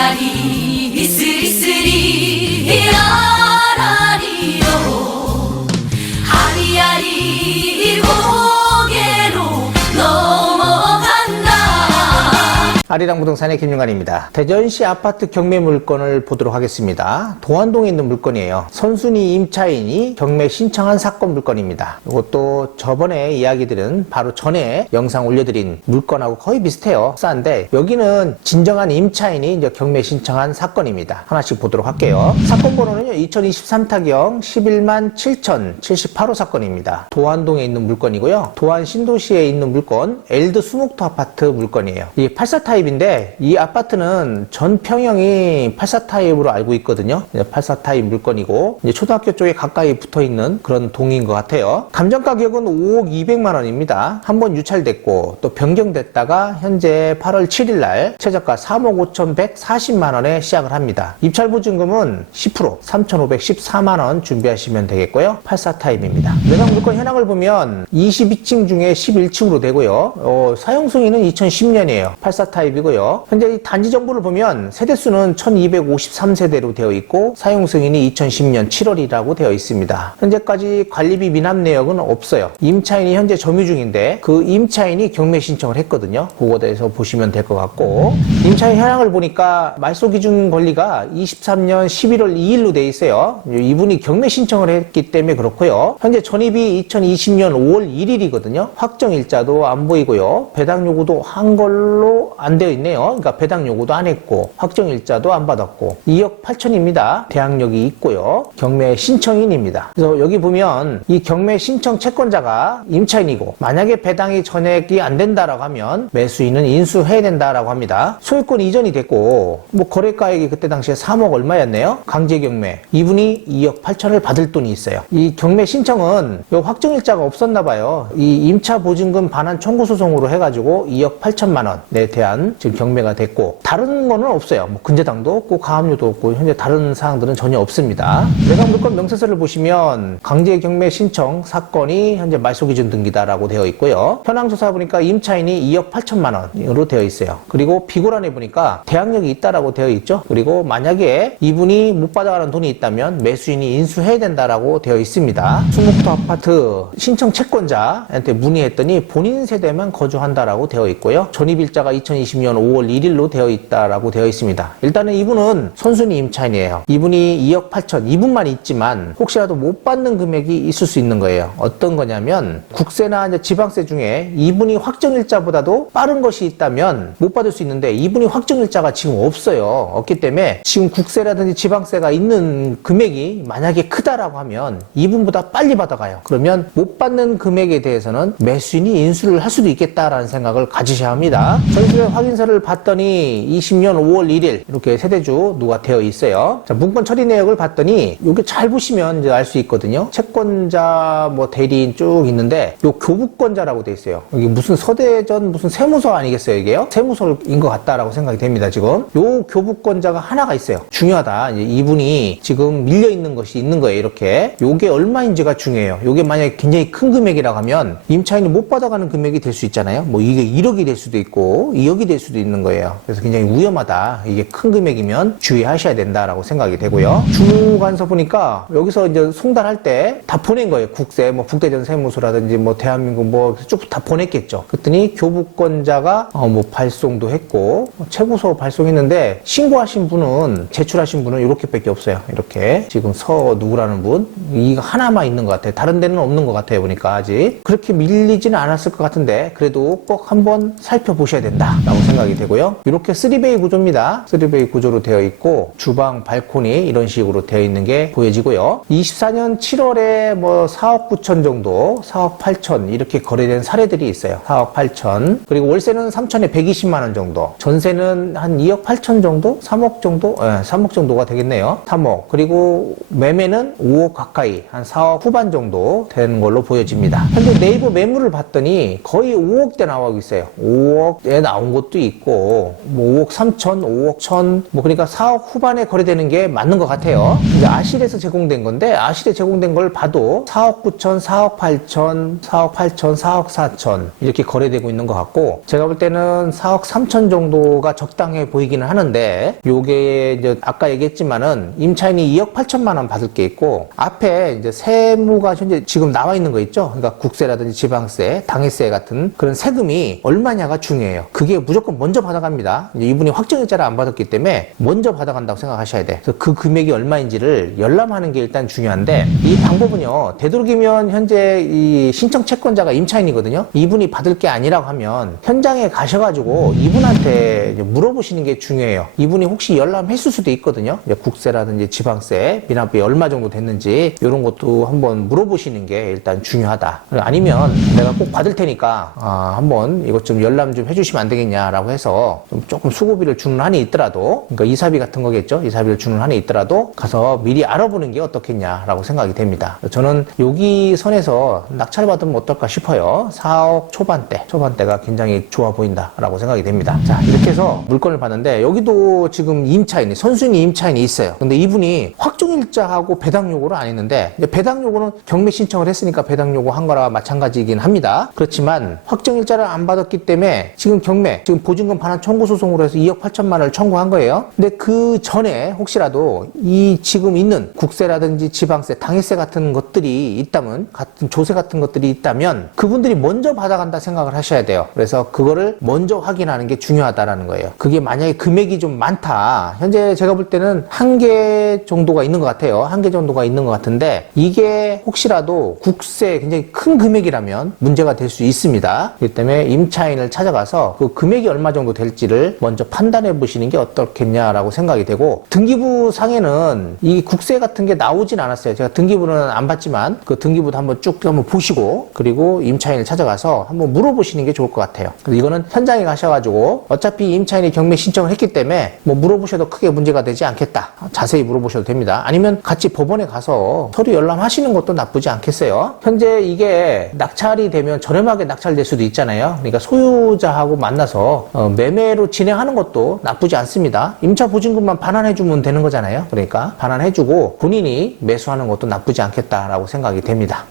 아리아리 스리스리 아라리요 아리아리 고개로 넘어간다. 아리랑 부동산의 김윤관입니다. 대전시 아파트 경매 물건을 보도록 하겠습니다. 도안동에 있는 물건이에요. 선순위 임차인이 경매 신청한 사건 물건입니다. 이것도 저번에 이야기 드린 바로 전에 영상 올려드린 물건하고 거의 비슷해요. 싼데 여기는 진정한 임차인이 이제 경매 신청한 사건입니다. 하나씩 보도록 할게요. 사건 번호는요 2023타경 11만 7,078호 사건입니다. 도안동에 있는 물건이고요. 도안 신도시에 있는 물건 엘드 수목토 아파트 물건이에요. 이 84 타입인데 이 아파트는 전 평형이 84 타입으로 알고 있거든요. 84 타입 물건이고 이제 초등학교 쪽에 가까이 붙어 있는 그런 동인 것 같아요. 감정 가격은 5억 200만 원입니다. 한번 유찰됐고 또 변경됐다가 현재 8월 7일 날 최저가 3억 5,140만 원에 시작을 합니다. 입찰 보증금은 10% 3,514만 원 준비하시면 되겠고요. 84 타입입니다. 매각 물건 현황을 보면 22층 중에 11층으로 되고요. 사용 승인은 2010년이에요. 84 타입이고요. 현재 이 단지 정보를 보면 세대수는 1253세대로 되어 있고 사용 승인이 2010년 7월이라고 되어 있습니다. 현재까지 관리비 미납 내역은 없어요. 임차인이 현재 점유 중인데 그 임차인이 경매 신청을 했거든요. 그거에 대해서 보시면 될 것 같고 임차인 현황을 보니까 말소 기준 권리가 23년 11월 2일로 되어 있어요. 이분이 경매 신청을 했기 때문에 그렇고요. 현재 전입이 2020년 5월 1일이거든요. 확정 일자도 안 보이고요. 배당 요구도 한 걸로 안 되어 있네요. 그러니까 배당 요구도 안 했고 확정 일자도 안 받았고 2억 8천입니다. 대항력이 있고요. 경매 신청인입니다. 그래서 여기 보면 이 경매 신청 채권자가 임차인이고 만약에 배당이 전액이 안 된다라고 하면 매수인은 인수해야 된다라고 합니다. 소유권 이전이 됐고 뭐 거래가액이 그때 당시에 3억 얼마였네요. 강제 경매 이분이 2억 8천을 받을 돈이 있어요. 이 경매 신청은 요 확정 일자가 없었나 봐요. 이 임차 보증금 반환 청구 소송으로 해가지고 2억 8천만 원에 대한 지금 경매가 됐고 다른 거는 없어요. 뭐 근저당도 없고 가압류도 없고 현재 다른 사항들은 전혀 없습니다. 매각 물건 명세서를 보시면 강제 경매 신청 사건이 현재 말소 기준 등기다라고 되어 있고요. 현황 조사 보니까 임차인이 2억 8천만 원으로 되어 있어요. 그리고 비고란에 보니까 대항력이 있다라고 되어 있죠. 그리고 만약에 이분이 못 받아가는 돈이 있다면 매수인이 인수해야 된다라고 되어 있습니다. 수목토 아파트 신청 채권자한테 문의했더니 본인 세대만 거주한다라고 되어 있고요. 전입일자가 2020년 5월 1일로 되어 있다라고 되어 있습니다. 일단은 이분은 선순위 임차인이에요. 이분이 2억 8천 이분만 있지만 혹시라도 못 받는 금액이 있을 수 있는 거예요. 어떤 거냐면 국세나 이제 지방세 중에 이분이 확정일자보다도 빠른 것이 있다면 못 받을 수 있는데 이분이 확정일자가 지금 없어요. 없기 때문에 지금 국세라든지 지방세가 있는 금액이 만약에 크다라고 하면 이분보다 빨리 받아가요. 그러면 못 받는 금액에 대해서는 매수인이 인수를 할 수도 있겠다라는 생각을 가지셔야 합니다. 전세 확인서를 봤더니 20년 5월 1일 이렇게 세대주 누가 되어 있어요. 자, 문건 처리 내역을 봤더니 이게 잘 보시면 이제 알 수 있거든요. 채권자 뭐 대리인 쭉 있는데 요 교부권자라고 되어 있어요. 여기 무슨 서대전 무슨 세무서 아니겠어요, 이게요? 세무서인 것 같다라고 생각이 됩니다, 지금. 요 교부권자가 하나가 있어요. 중요하다. 이제 이분이 지금 밀려 있는 것이 있는 거예요, 이렇게. 요게 얼마인지가 중요해요. 요게 만약에 굉장히 큰 금액이라고 하면 임차인이 못 받아가는 금액이 될 수 있잖아요. 뭐 이게 1억이 될 수도 있고 2억이 될 수도 있는 거예요. 그래서 굉장히 위험하다. 이게 큰 금액이면 주의하셔야 된다라고 생각이 되고요. 주무관서 보니까 여기서 이제 송달할 때 다 보낸 거예요. 국세, 뭐 국대전 세무서라든지 뭐 대한민국 뭐 쭉 다 보냈겠죠. 그랬더니 교부권자가 뭐 발송도 했고 최고소 발송했는데 신고하신 분은 제출하신 분은 이렇게밖에 없어요. 이렇게 지금 서 누구라는 분 이거 하나만 있는 것 같아요. 다른 데는 없는 것 같아요. 보니까 아직 그렇게 밀리지는 않았을 것 같은데 그래도 꼭 한번 살펴보셔야 된다라고 생각이 되고요. 이렇게 3베이 구조입니다. 3베이 구조로 되어 있고 주방, 발코니 이런 식으로 되어 있는 게 보여지고요. 24년 7월에 뭐 4억 9천 정도, 4억 8천 이렇게 거래된 사례들이 있어요. 4억 8천. 그리고 월세는 3천에 120만 원 정도. 전세는 한 2억 8천 정도? 3억 정도? 3억 정도가 되겠네요. 3억. 그리고 매매는 5억 가까이, 한 4억 후반 정도 되는 걸로 보여집니다. 현재 네이버 매물을 봤더니 거의 5억대 나오고 있어요. 5억에 나온 곳도 것도 있고 뭐 5억 3천, 5억 1천 뭐 그러니까 4억 후반에 거래되는 게 맞는 것 같아요. 이제 아실에서 제공된 건데 아실에 제공된 걸 봐도 4억 9천, 4억 8천, 4억 8천, 4억 4천 이렇게 거래되고 있는 것 같고 제가 볼 때는 4억 3천 정도가 적당해 보이기는 하는데 요게 이제 아까 얘기했지만은 임차인이 2억 8천만 원 받을 게 있고 앞에 이제 세무가 현재 지금 나와 있는 거 있죠. 그러니까 국세라든지 지방세, 당해세 같은 그런 세금이 얼마냐가 중요해요. 그게 무조건 먼저 받아갑니다. 이제 이분이 확정일자를 안 받았기 때문에 먼저 받아간다고 생각하셔야 돼. 그래서 그 금액이 얼마인지를 열람하는 게 일단 중요한데 이 방법은요. 되도록이면 현재 이 신청 채권자가 임차인이거든요. 이분이 받을 게 아니라고 하면 현장에 가셔가지고 이분한테 이제 물어보시는 게 중요해요. 이분이 혹시 열람했을 수도 있거든요. 이제 국세라든지 지방세, 미납비 얼마 정도 됐는지 이런 것도 한번 물어보시는 게 일단 중요하다. 아니면 내가 꼭 받을 테니까 한번 이것 좀 열람 좀 해주시면 안 되겠냐라고 해서 좀 조금 수고비를 주는 한이 있더라도 그러니까 이사비 같은 거겠죠. 이사비를 주는 한이 있더라도 가서 미리 알아보는 게 어떻겠냐라고 생각이 됩니다. 저는 여기 선에서 낙찰 받으면 어떨까 싶어요. 4억 초반대가 굉장히 좋아 보인다라고 생각이 됩니다. 자, 이렇게 해서 물건을 봤는데 여기도 지금 임차인이 선순위 임차인이 있어요. 근데 이분이 확정일자하고 배당 요구를 안 했는데 이제 배당 요구는 경매 신청을 했으니까 배당 요구 한 거랑 마찬가지이긴 합니다. 그렇지만 확정일자를 안 받았기 때문에 지금 지금 보증금 반환 청구 소송으로 해서 2억 8천만 원을 청구한 거예요. 근데 그 전에 혹시라도 이 지금 있는 국세라든지 지방세, 당해세 같은 것들이 있다면 같은 조세 같은 것들이 있다면 그분들이 먼저 받아간다 생각을 하셔야 돼요. 그래서 그거를 먼저 확인하는 게 중요하다라는 거예요. 그게 만약에 금액이 좀 많다. 현재 제가 볼 때는 한 개 정도가 있는 것 같아요. 한 개 정도가 있는 것 같은데 이게 혹시라도 국세 굉장히 큰 금액이라면 문제가 될 수 있습니다. 그렇기 때문에 임차인을 찾아가서 그 금액이 얼마 정도 될지를 먼저 판단해 보시는 게 어떻겠냐라고 생각이 되고 등기부 상에는 이 국세 같은 게 나오진 않았어요. 제가 등기부는 안 봤지만 그 등기부도 한번 쭉 한번 보시고 그리고 임차인을 찾아가서 한번 물어보시는 게 좋을 것 같아요. 그래서 이거는 현장에 가셔가지고 어차피 임차인이 경매 신청을 했기 때문에 뭐 물어보셔도 크게 문제가 되지 않겠다. 자세히 물어보셔도 됩니다. 아니면 같이 법원에 가서 서류 열람하시는 것도 나쁘지 않겠어요. 현재 이게 낙찰이 되면 저렴하게 낙찰될 수도 있잖아요. 그러니까 소유자하고 만나서 매매로 진행하는 것도 나쁘지 않습니다. 임차 보증금만 반환해주면 되는 거잖아요. 그러니까 반환해주고 본인이 매수하는 것도 나쁘지 않겠다라고 생각이 됩니다.